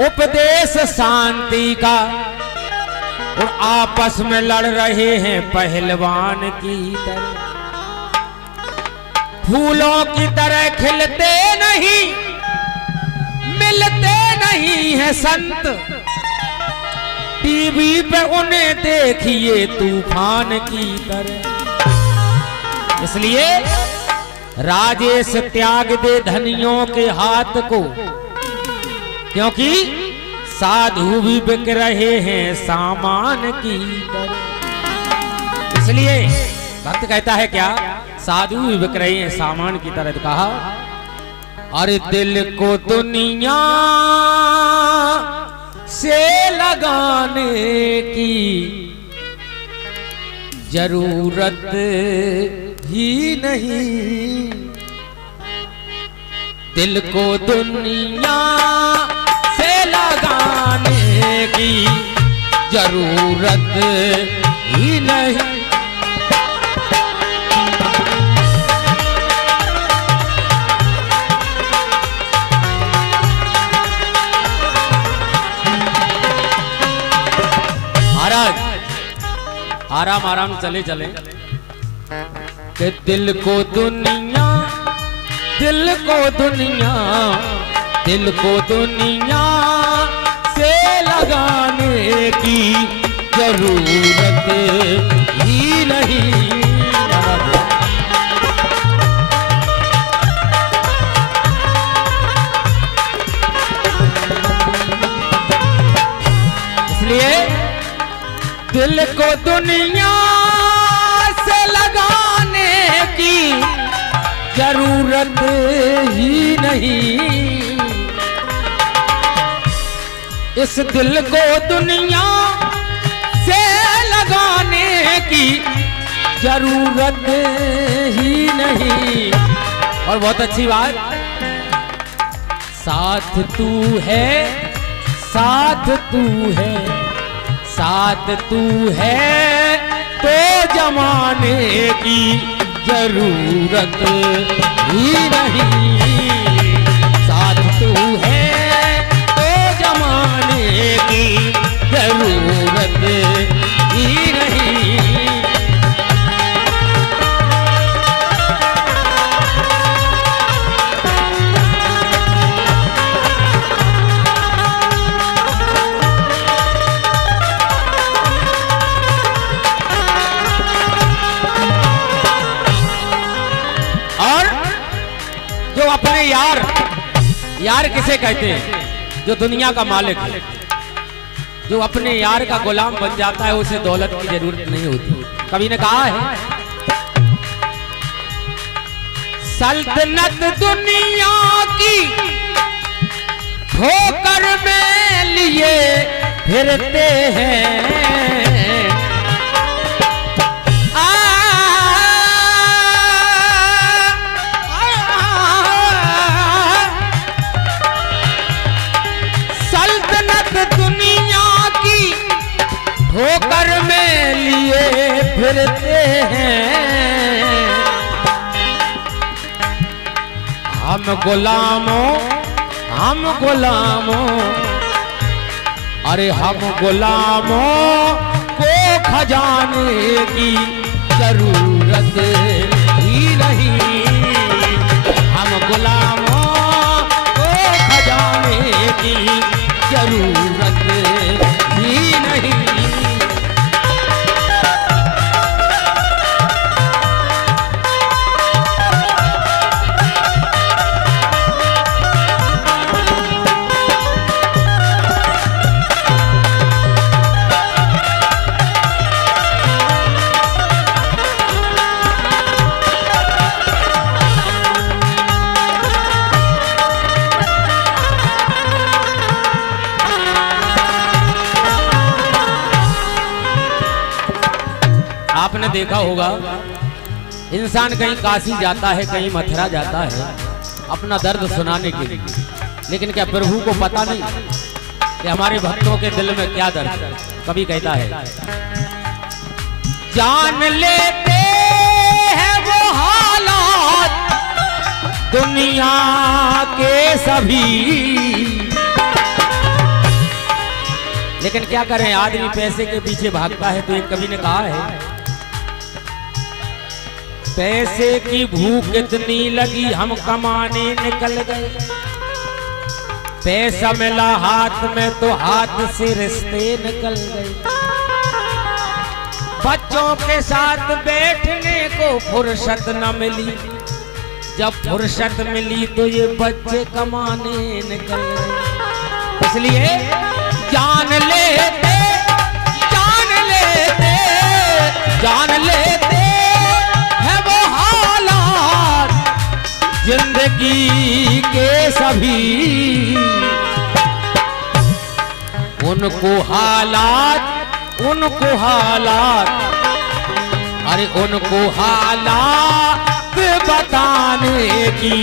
उपदेश शांति का और आपस में लड़ रहे हैं पहलवान की तरह। फूलों की तरह खिलते नहीं, मिलते नहीं है संत। टीवी पे उन्हें देखिए तूफान की तरह। इसलिए राजेश त्याग दे धनियों के हाथ को, क्योंकि साधु भी बिक रहे हैं सामान की तरह। इसलिए भक्त कहता है क्या, साधु भी बिक रहे हैं सामान की तरह। तो कहा, अरे दिल को दुनिया से लगाने की जरूरत ही नहीं। दिल को दुनिया से लगाने की जरूरत ही नहीं। आराम आराम चले चले कि दिल को दुनिया, दिल को दुनिया, दिल को दुनिया से लगाने की जरूरत ही नहीं। इसलिए दिल को दुनिया से लगाने की जरूरत ही नहीं। इस दिल को दुनिया से लगाने की जरूरत ही नहीं। और बहुत अच्छी बात, साथ तू है, साथ तू है, साथ तू है तो जमाने की जरूरत ही नहीं। साथ तू है तो जमाने की जरूरत ही नहीं। अपने यार, यार किसे कहते हैं? जो दुनिया का मालिक है, जो अपने यार का गुलाम बन जाता है, उसे दौलत की जरूरत नहीं होती। कवि ने कहा है, सल्तनत दुनिया की ठोकर में लिए फिरते हैं। ठोकर में लिए फिरते हैं। हम गुलामों, हम गुलामों, अरे हम गुलामों को खजाने की जरूरत ही नहीं। हम गुलामों को खजाने की जरूरत ही नहीं। आपने देखा होगा, इंसान कहीं काशी जाता है, कहीं मथुरा जाता है अपना दर्द सुनाने के लिए, लेकिन क्या प्रभु को पता नहीं कि हमारे भक्तों के दिल में क्या दर्द है? कभी कहता है, जान लेते हैं वो हालात दुनिया के सभी, लेकिन क्या करें, आदमी पैसे के पीछे भागता है। तो एक कवि ने कहा है, पैसे की भूख इतनी लगी हम कमाने निकल गए, पैसा मिला हाथ में तो हाथ से रिश्ते निकल गए, बच्चों के साथ बैठने को फुर्सत न मिली, जब फुर्सत मिली तो ये बच्चे कमाने निकल गए। इसलिए जान लेते जान लेते जान लेते है वो हालात जिंदगी के सभी, उनको हालात अरे उनको हालात बताने की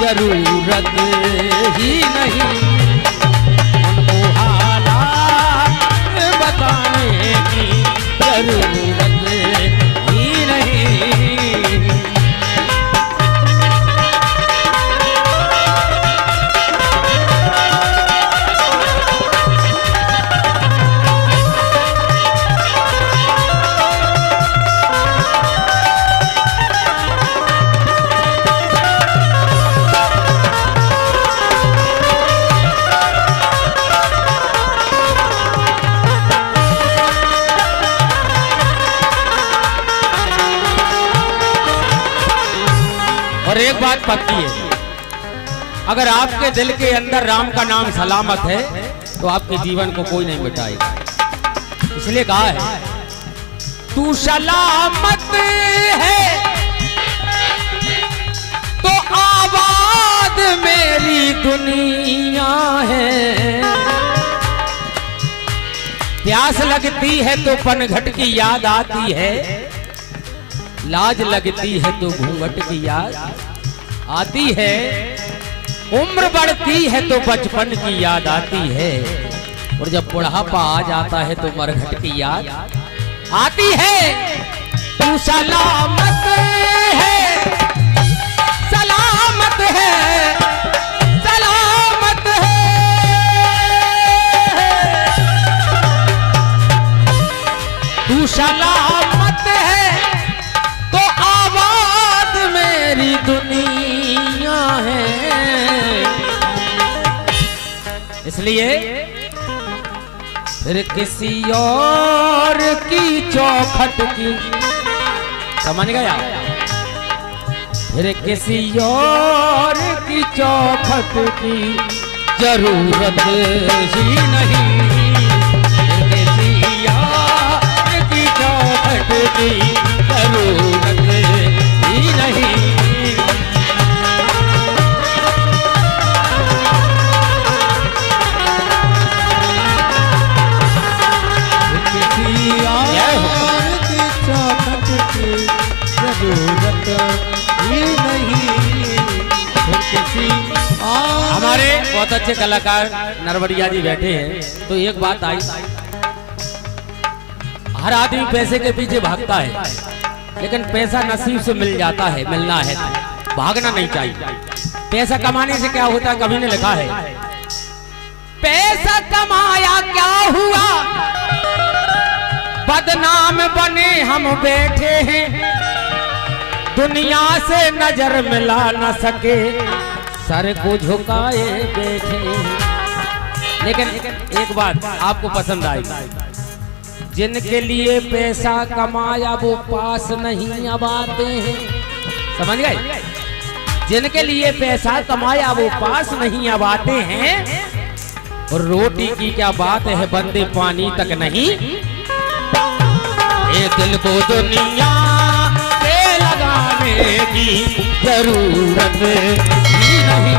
जरूरत ही नहीं, उनको हालात बताने की जरूरत ही नहीं। और एक बात पक्की है, अगर आपके दिल के अंदर राम का नाम सलामत है तो आपके जीवन को कोई नहीं मिटाएगा। इसलिए कहा है, तू सलामत है तो आबाद मेरी दुनिया है, प्यास लगती है तो पनघट की याद आती है, लाज लगती है तो घूंघट की याद आती है, उम्र बढ़ती है तो बचपन की याद आती है, और जब बुढ़ापा आ जाता है तो मरघट की याद आती है। तू सलामत है सलामत है सलामत है, तू सलामत है तो आबाद मेरी दुनिया है। इसलिए फिर किसी और की चौखट की, समझ गया, फिर किसी और की चौखट की जरूरत ही नहीं, फिर किसी और की चौखट की जरूरत ही नहीं। हमारे बहुत अच्छे कलाकार नरवरिया जी बैठे हैं, तो एक बात आई, हर आदमी पैसे के पीछे भागता है, लेकिन पैसा नसीब से मिल जाता है, मिलना है तो भागना नहीं चाहिए। पैसा कमाने से क्या होता है, कभी ने लिखा है, पैसा कमाया क्या हुआ, बदनाम बने हम बैठे हैं, दुनिया से नजर मिला न सके, सर को झुकाए बैठे। लेकिन एक बात आपको पसंद आई, जिनके लिए पैसा कमाया वो पास नहीं अब आते हैं, समझ गए, जिनके लिए पैसा कमाया वो पास नहीं अब आते हैं, और रोटी की क्या बात है बंदे पानी तक नहीं, ये दिल को दुनिया से लगाने की जरूरत ही नहीं,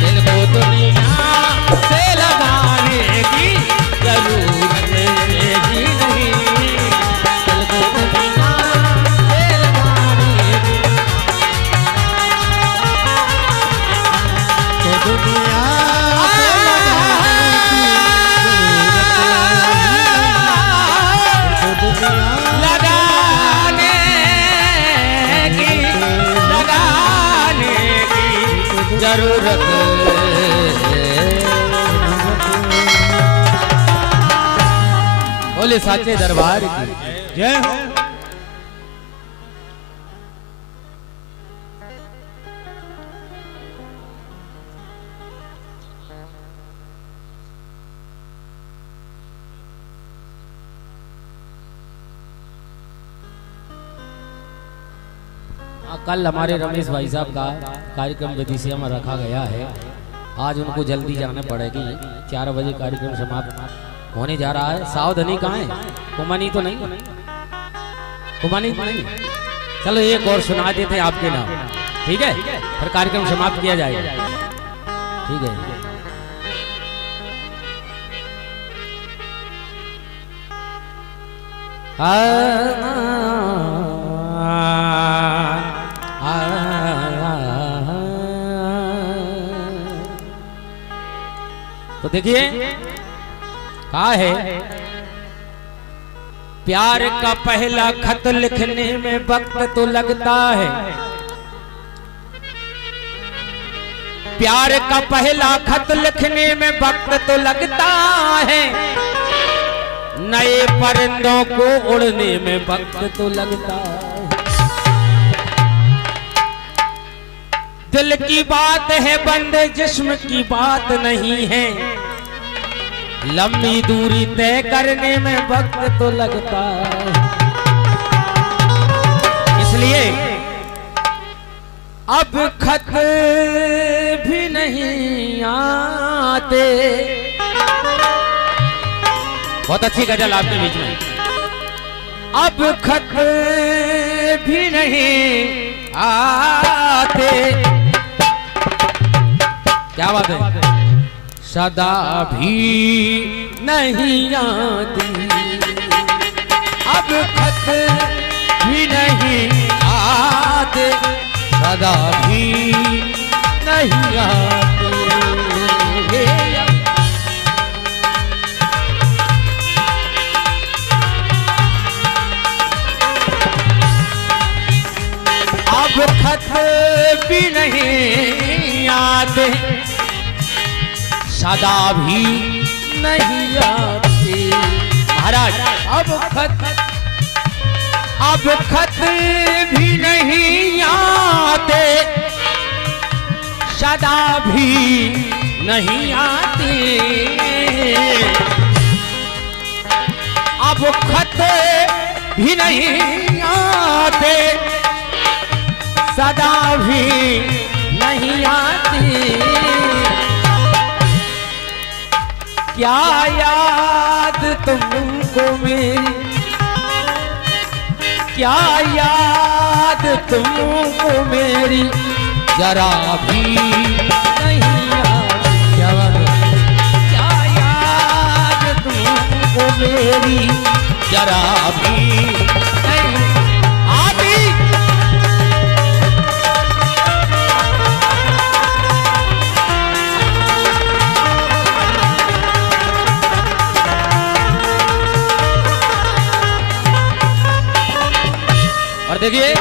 दिल को दुनिया से लगाने की जरूरत ही नहीं, दिल को दुनिया से लगाने की, तो दुनिया जरूरत बोले साचे दरबार की जय हो। कल हमारे रमेश भाई साहब का कार्यक्रम विदिशा में रखा गया है। आज उनको जल्दी जाना पड़ेगी, 4 बजे कार्यक्रम समाप्त होने जा रहा है। सावधानी कहाँ है? कुमानी तो नहीं, कुमानी तो नहीं। चलो एक और सुना देते हैं आपके नाम, ठीक है? फिर कार्यक्रम समाप्त किया जाएगा, ठीक है? तो देखिए कहा है, प्यार का पहला खत लिखने में वक्त तो लगता है, प्यार का पहला खत लिखने में वक्त तो लगता है, नए परिंदों को उड़ने में वक्त तो लगता है। दिल की बात है बंदे, जिस्म की बात नहीं है, लंबी दूरी तय करने में वक्त तो लगता है। इसलिए अब खत भी नहीं आते। बहुत अच्छी गजल आपके बीच में। अब खत भी नहीं आते, क्या बात है? सदा भी नहीं आती, अब खत भी नहीं आते, सदा भी नहीं आते। अब खत भी नहीं आते, सदा भी नहीं आते। महाराज अब खत भी नहीं आते, सदा भी नहीं आते। अब खत भी नहीं आते, सदा भी नहीं आती। क्या याद तुमको मेरी, क्या याद तुमको मेरी जरा भी नहीं आती। क्या याद तुमको मेरी जरा भी नहीं आती। और देखिए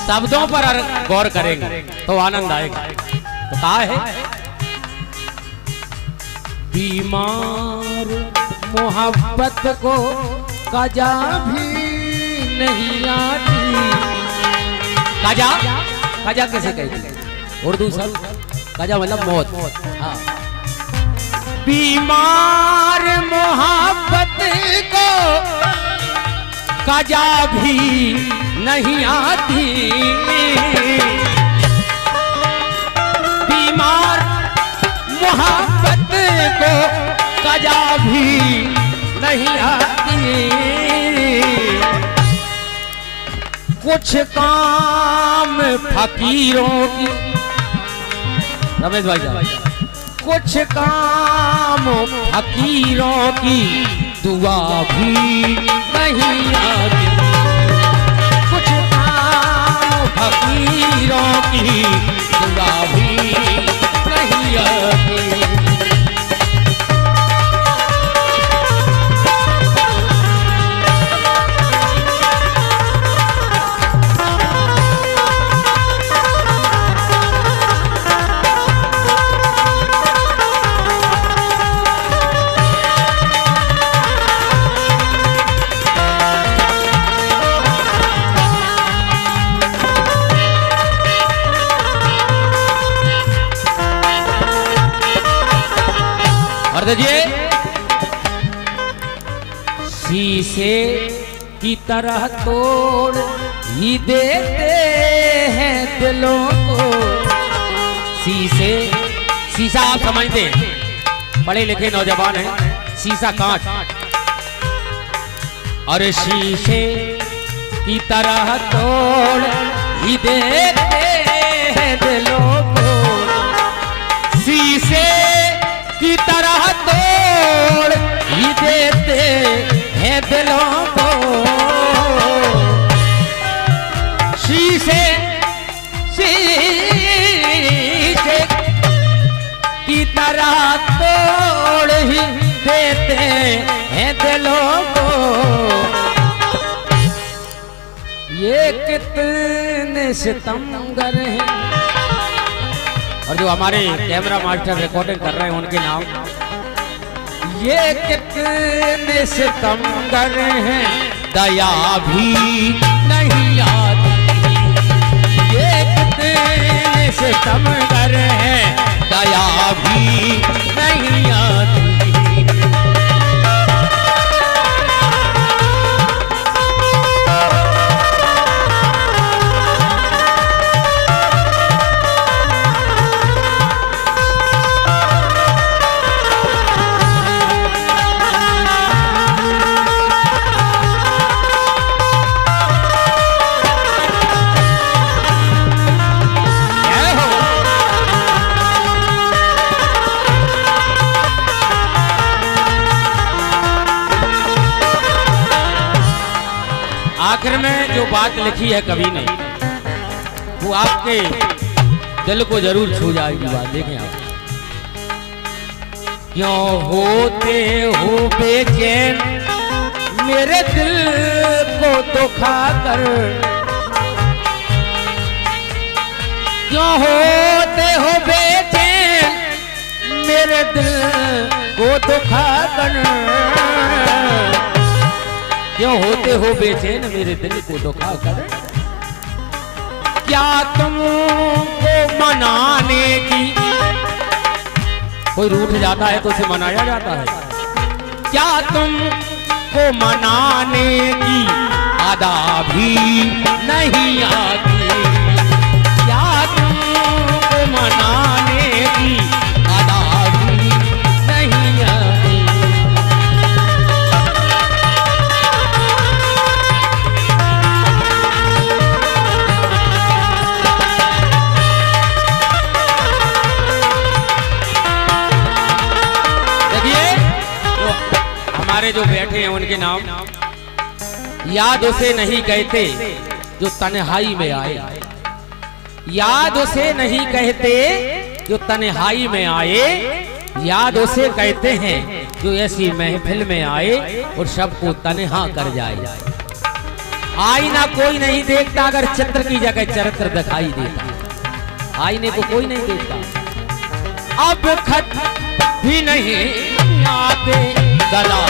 शब्दों पर गौर करेंगे तो आनंद आएगा। तो कहा है, बीमार मोहब्बत को कजा भी नहीं आती। कजा, कजा कैसे कहती? उर्दू शब्द कजा मतलब मौत। हाँ, बीमार मोहब्बत को कजा भी नहीं आती। बीमार मोहब्बत को कजा भी नहीं आती। कुछ काम फकीरों की, रमेश भाई साहब, कुछ काम फकीरों की दुआ भी नहीं आती। कुछ काम फकीरों की दुआ भी नहीं आती। और देखिए, शीशे की तरह तोड़ ही देते हैं दिलों को। शीशे, शीशा आप समझते हैं, पढ़े लिखे नौजवान हैं, शीशा कांच, और शीशे की तरह तोड़ ही देते हैं दिलों को। शीशे की तरह तोड़ ही देते हैं दिलों को। शीशे की तरह तोड़ ही देते हैं दिलों को। ये कितने सितमगर हैं। और जो हमारे कैमरा मास्टर रिकॉर्डिंग कर रहे हैं उनके नाम, ये कितने सितमगर हैं, दया भी नहीं आती। ये कितने सितमगर हैं, दया भी नहीं आती। आखिर में जो बात लिखी है कवि ने, वो आपके दिल को जरूर छू जाएगी बात। देखें आप, क्यों होते हो बेचैन मेरे दिल को दुखा कर। क्यों होते हो बेचैन मेरे दिल को दुखा कर। क्यों होते हो बेचैन मेरे दिल को दुखा कर। क्या तुमको मनाने की, कोई रूठ जाता है तो उसे मनाया जाता है। क्या तुमको मनाने की अदा भी नहीं आती। क्या तुमको मनाने की अदा भी नहीं आती। हमारे जो बैठे हैं उनके नाम, याद उसे नहीं कहते जो तन्हाई में आए। याद उसे नहीं कहते जो तन्हाई में आए। याद उसे कहते हैं जो ऐसी महफिल में आए और सबको तन्हा कर जाए। आईना कोई नहीं देखता अगर चित्र की जगह चरित्र दिखाई देता। आईने को कोई नहीं देखता। अब खत भी नहीं आते, गला